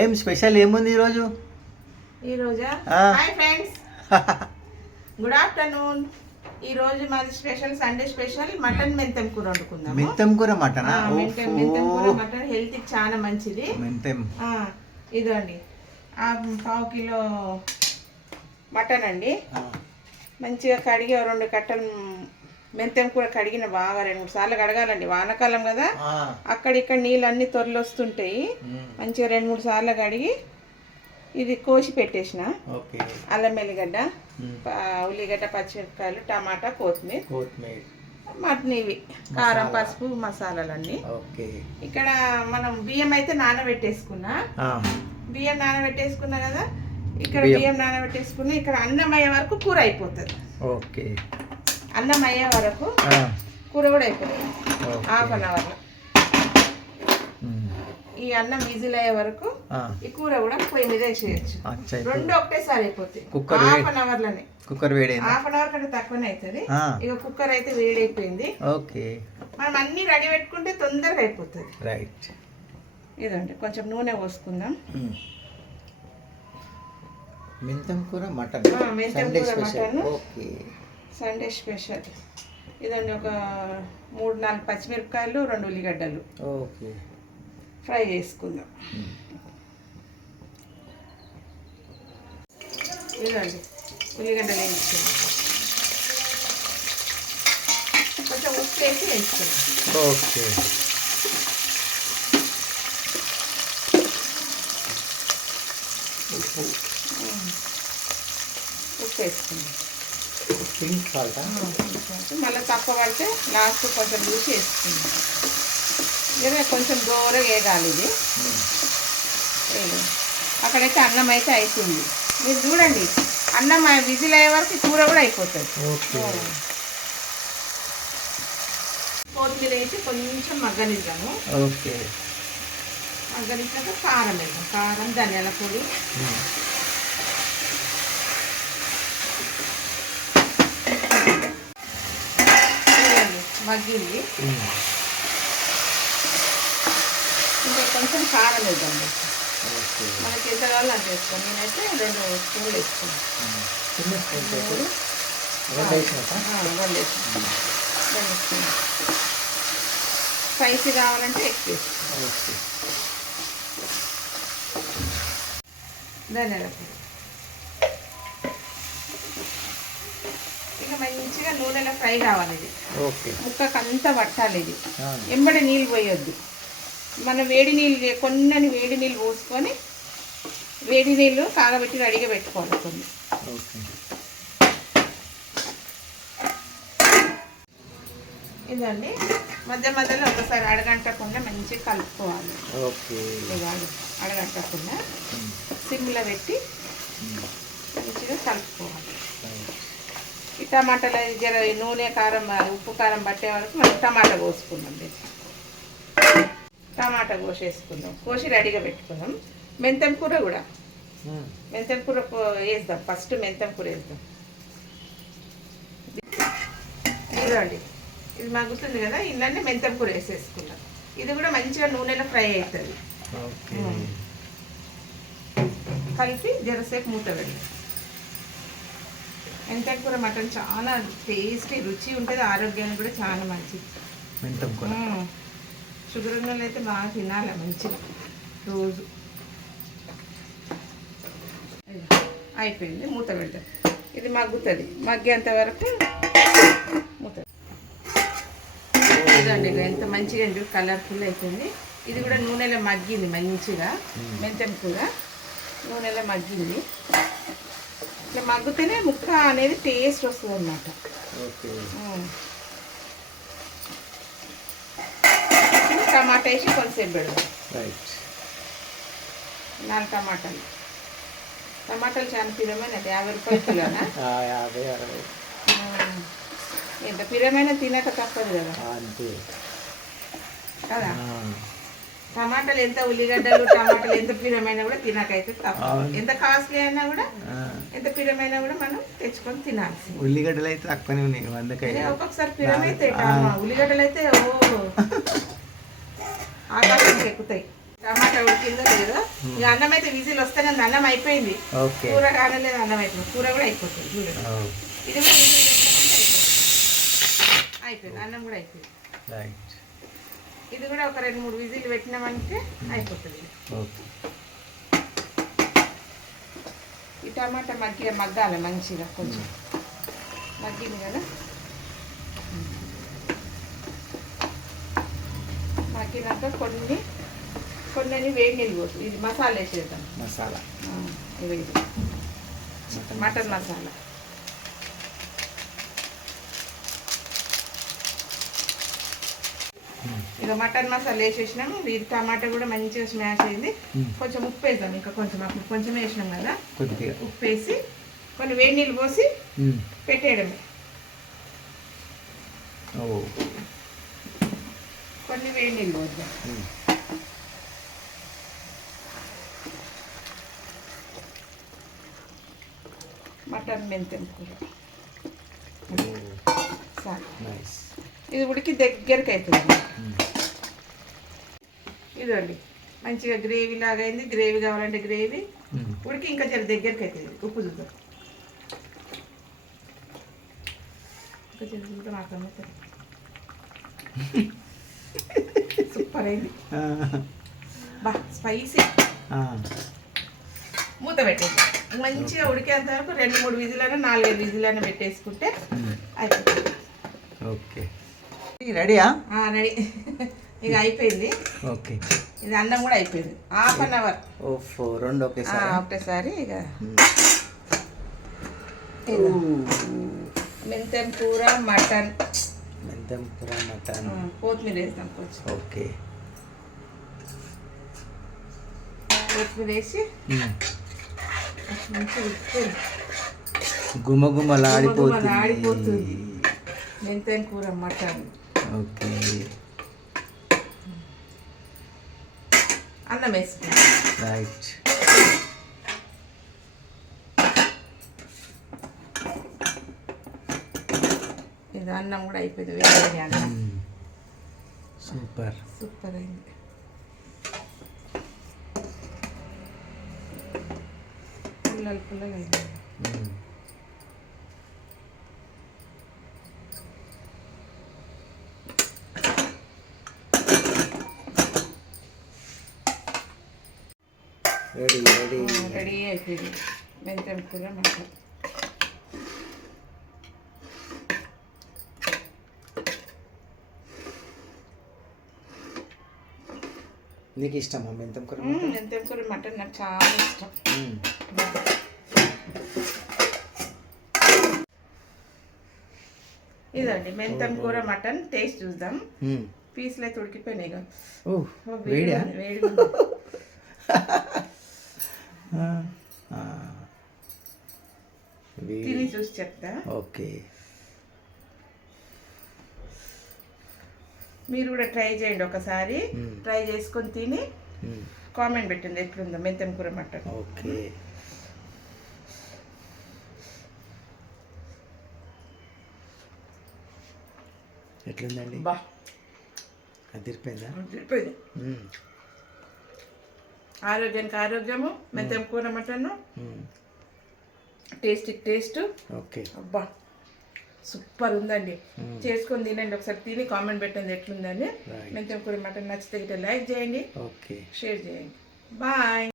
ఏం స్పెషల్ ఏముంది ఈరోజు? ఈరోజా హాయ్ ఫ్రెండ్స్, గుడ్ ఆఫ్టర్నూన్. ఈరోజు మాది స్పెషల్ సండే స్పెషల్ మటన్ మెంతం కూర వండుకుందాం. మెంతం కూర మటన్? మెంతం కూర మటన్ హెల్త్ కి చాలా మంచిది. మెంతం ఇదండి, 1/2 కిలో మటన్ అండి. మంచిగా కడిగి 2 కట్టలు మెంతం కూర కడిగిన బాగా 2-3 సార్లు కడగాలండి. వానకాలం కదా, అక్కడిక్కడ నీళ్ళు అన్ని తొరలు వస్తుంటాయి. మంచిగా 2-3 సార్లు కడిగి ఇది కోసి పెట్టేసిన. అల్లం ఎల్లిగడ్డ, ఉల్లిగడ్డ, పచ్చిమిరపకాయలు, టమాటా, కొత్తిమీర, మటన్, ఇవి కారం, పసుపు, మసాలాలన్నీ. ఇక్కడ మనం బియ్యం అయితే నానబెట్టేసుకున్నా. బియ్యం నానబెట్టేసుకున్నా కదా, ఇక్కడ బియ్యం నానబెట్టేసుకున్నా. ఇక్కడ అన్నం అయ్యే వరకు కూర అయిపోతుంది. అన్నం అయ్యే వరకు కూర కూడా అయిపోతుంది. 1/2 అవర్లో ఈ అన్నం విజిల్ అయ్యే వరకు ఈ కూర కూడా పొయ్యి మీద వేసేయచ్చు. 2 ఒకటేసారి అయిపోతాయి. 1/2 అవర్లోనే. కుక్కర్ వేడి 1/2 అవర్ కంటే తక్కువనే అవుతుంది. ఇక కుక్కర్ అయితే వేడి అయిపోయింది. మనం అన్ని రెడీ పెట్టుకుంటే తొందరగా అయిపోతుంది. రైట్. ఇదండి, కొంచెం నూనె పోసుకుందాం. మెంతం కూర మటన్, మెంతం కూర మటన్ సండే స్పెషల్. ఇదండి, ఒక 3-4 పచ్చిమిరపకాయలు, 2 ఉల్లిగడ్డలు ఫ్రై చేసుకుందాం. ఇదండి, ఉల్లిగడ్డలు వేయించుకుందాం. కొంచెం ఉప్పు వేసి వేసుకుందాం. ఉప్పు వేసుకుందాం. మళ్ళీ తక్కువ పడితే లాస్ట్ కొంచెం చూసి వేసుకుందాం. ఇదే కొంచెం దూరం వేగాలి ఇది. అక్కడైతే అన్నం అయితే అవుతుంది. మీరు చూడండి, అన్నం విజిల్ అయ్యే వరకు కూర కూడా అయిపోతుంది. కొత్తిమీర వేసి కొంచెం మగ్గనిద్దాము. మగ్గనిచ్చాక కారం వేద్దాం. కారం, ధనియాల పొడి, మగ్గింది. ఇంకా కొంచెం కారం వేద్దాం. మనకి ఎంత కావాలో అంత వేసుకోండి. నేనైతే 2 స్పూన్లు వేసుకున్నాను. 2 స్పూన్లు స్పైసీ కావాలంటే ఎక్కువ వేసుకోండి. ధనియాల పొడి. ఇక మంచిగా నూనెలో ఫ్రై కావాలి. ఇది ముక్కకంతా పట్టాలి. ఇది ఎంబడి నీళ్ళు పోయొద్దు. మన వేడి నీళ్ళు, కొన్ని వేడి నీళ్ళు పోసుకొని వేడి నీళ్ళు కాగబెట్టి రెడీగా పెట్టుకోవాలి. కొన్ని ఇదండి, మధ్య మధ్యలో ఒకసారి అడగంటకుండా మంచిగా కలుపుకోవాలి. అడగంటకుండా సిమ్లో పెట్టి మంచిగా కలుపుకోవాలి. ఈ టమాటాలు జర నూనె, కారం, ఉప్పు, కారం పట్టే వరకు మనం టమాటా కోసుకుందాం. టమాటా కోసేసుకుందాం. కోసి రెడీగా పెట్టుకుందాం. మెంతం కూర కూడా, మెంతం కూర వేద్దాం. ఫస్ట్ మెంతం కూర వేద్దాం. ఇదండి, ఇది మగ్గుతుంది కదా, ఇలానే మెంతం కూర వేసేసుకుందాం. ఇది కూడా మంచిగా నూనెలో ఫ్రై అవుతుంది. కలిపి జరసేపు మూత పెడదాం. మెంతం కూర మటన్ చాలా టేస్టీ, రుచి ఉంటుంది. ఆరోగ్యానికి కూడా చాలా మంచిది. మెంతం కూర షుగర్ ఉన్న వాళ్ళు అయితే బాగా తినాలి మంచిగా రోజు. అయిపోయింది, మూత పెడతాం. ఇది మగ్గుతుంది. మగ్గేంత వరకు మూత. ఇదండి, ఎంత మంచిగా కలర్ఫుల్ అయిపోయింది. ఇది కూడా నూనెలో మగ్గింది మంచిగా. మెంతం కూర నూనెలో మగ్గింది. ఇట్లా మగ్గుతేనే ముక్క అనేది టేస్ట్ వస్తుంది అన్నమాట. టమాటా వేసి కొంచెంసేపు పెడదాం. 4 టమాటాలు. టమాటాలు చాలా పిరమైన 50 రూపాయలు కిలోనా? ఎంత పిరమైన తినక తప్పదు కదా. కదా, టమాటాలు ఎంత, ఉల్లిగడ్డలు, టమాటాలు ఎంత పిరమైనా కూడా తినకైతే తప్పదు. ఎంత కాస్ట్లీ అయినా కూడా, ఎంత పిరమైనా కూడా మనం తెచ్చుకొని తినాల్సి. ఉల్లిగడ్డలు అయితే తక్కువనే ఉన్నాయి. ఒక్కొక్కసారి పిరమైతే ఉల్లిగడ్డలు అయితే ఆకాశానికి ఎక్కుతాయి. టమాటా ఉడికిందో లేదో ఇక అన్నం అయితే విజిల్ వస్తేనే ఉంది. అన్నం అయిపోయింది, ఓకే. కూర కానలేదు, అన్నం అయిపోయింది, కూర కూడా అయిపోతుంది చూడండి. ఇది కూడా విజిల్ పెట్టామంటే అయిపోయింది, అన్నం కూడా అయిపోయింది. రైట్. ఇది కూడా ఒక 2-3 విజిల్ పెట్టినామంటే అయిపోతుంది. ఓకే. ఈ టమాటా మగ్గాలి మంచిగా, కొంచెం మగ్గింది కదా. మగ్గినాక కొన్ని వేడి నీళ్ళు పోతుంది. ఇది మసాలా వేసేద్దాం. మసాలా ఇది మటన్ మసాలా. ఇక మటన్ మసాలా వేసేసినాం. ఇది టమాటా కూడా మంచిగా స్మాష్ అయింది. కొంచెం ఉప్పు వేద్దాం, ఇంకా కొంచెం అప్పుడు కొంచెం వేసినాం కదా, కొద్దిగా ఉప్పు వేసి కొన్ని వేడి నీళ్ళు పోసి పెట్టేయడమే. కొన్ని వేడి నీళ్ళు పోద్దాం. మటన్ మెంతం కూర ఇది ఉడికి దగ్గరికి అవుతుంది. ఇదండి మంచిగా గ్రేవీ లాగా అయింది. గ్రేవీ కావాలంటే గ్రేవీ, ఉడికి ఇంకా జర దగ్గరికి అవుతుంది. ఉప్పు చూద్దాం, ఇంకా జర చూద్దాం. అర్థమవుతుంది. సూపర్ అయింది బా, స్పైసీ. మూత పెట్టేది మంచిగా ఉడికేంత వరకు 2-3 విజిలైనా 4-5 విజిలైనా పెట్టేసుకుంటే అయిపోతుంది. ఓకే, రెడీయా? రెడీ. ఇక అయిపోయింది. ఓకే, ఇది అన్నం కూడా అయిపోయింది. 1/2 అవర్. ఓఫో, రెండు ఒకటేసారి. ఇక మెంతం కూర మటన్. మెంతం కూర మటన్. కొత్తిమీర వేస్తాం కొంచెం. ఓకే, కొత్తిమీర వేసి మంచిగా గుమగుమలాడిపోతుంది. మెంతం కూర మటన్. ఓకే, అన్నం వేసుకుంటాం. రైట్. ఇది అన్నం కూడా అయిపోయింది. వేడి అన్నం. సూపర్ సూపర్ అయింది. పుల్లలు అయింది. రెడీ అయిపోయింది మెంతం కూర మటన్. నీకు ఇష్టమా మెంతం కూర? మెంతం కూర మటన్ నాకు చాలా ఇష్టం. ఇదండి మెంతం కూర మటన్. టేస్ట్ చూద్దాం. పీసులు అయితే ఉడికిపోయినాయి కదా. వేడి తిని చూసి చెప్తా. ఓకే, మీరు కూడా ట్రై చేయండి ఒకసారి. ట్రై చేసుకొని తిని కామెంట్ పెట్టండి ఎట్లుందో మెంతం కూర మటన్. ఓకే, ఎట్లుందండి? బా, అదిరిపోయిందా? అదిరిపోయింది. ఆరోగ్యానికి ఆరోగ్యము మెంతం కూర మటన్. టేస్ట్. ఓకే, అబ్బా సూపర్ ఉందండి. చేసుకొని తినండి ఒకసారి. తిని కామెంట్ పెట్టండి ఎట్లుందని. మెంతం కూర మటన్ నచ్చితే లైక్ చేయండి, ఓకే, షేర్ చేయండి. బాయ్.